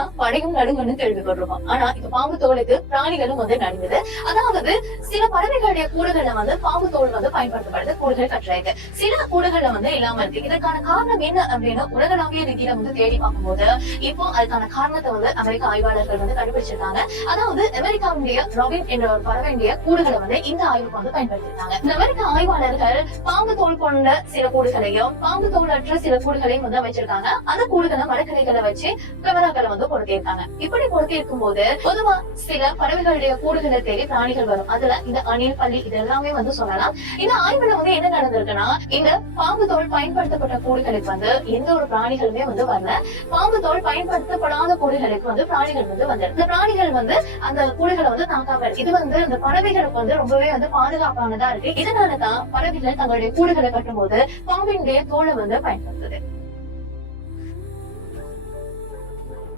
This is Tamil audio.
ஆனா படையும் நடுங்கன்னு கேள்விப்பட்டிருக்கோம். ஆனா இப்ப பாம்பு தோலுக்கு பிராணிகளும் வந்து நடுங்குது. அதாவது சில பறவைகளுடைய கூடுகள்ல வந்து பாம்பு தோல் வந்து பயன்படுத்தப்படுது, கூடுகள் கட்டுறாங்க. சில கூடுகள்ல வந்து இல்லாம இருக்கு. இதற்கான காரணம் என்ன அப்படின்னு உலகளாவிய ரீதியில வந்து தேடி பார்க்கும்போது இப்போ அதுக்கான காரணத்தை வந்து அமெரிக்க ஆய்வாளர்கள் வந்து கண்டுபிடிச்சிருக்காங்க. அதாவது அமெரிக்காவுடைய ராபின் என்ற ஒரு பறவையுடைய கூடுகளை வந்து இந்த ஆய்வுக்கு வந்து பயன்படுத்திருக்காங்க. இந்த அமெரிக்க ஆய்வாளர்கள் பாம்பு தோல் கொண்ட சில கூடுகளையும் பாம்பு தோலற்ற சில கூடுகளையும் வந்து அமைச்சிருக்காங்க. அந்த கூடுகளை மரக்கரைகளை வச்சு கேமராக்களை வந்து பொருத்தியிருக்காங்க. இப்படி பொருத்தியிருக்கும் போது பொதுவா சில பறவைகளுடைய கூடுகளை தேடி பிராணிகள் வரும். அதுல இந்த அணில், பள்ளி இது எல்லாமே வந்து சொல்லலாம். இந்த ஆய்வுல வந்து என்ன நடந்திருக்குன்னா, இந்த பாம்பு தோல் பயன்படுத்தப்பட்ட கூடுகளுக்கு வந்து எந்த ஒரு பிராணிகளுமே வந்து வரல. பாம்பு தோல் பயன்படுத்தப்படாத கூடுகளுக்கு வந்து பிராணிகள் வந்து வந்தது. இந்த பிராணிகள் வந்து அந்த கூடுகளை வந்து தாக்காம இருக்கு. இது வந்து அந்த பறவைகளுக்கு வந்து ரொம்பவே வந்து பாதுகாப்பானதா இருக்கு. இதனாலதான் பறவைகள் தங்களுடைய கூடுகளை கட்டும் போது பாம்பினுடைய தோலை வந்து பயன்படுத்துது.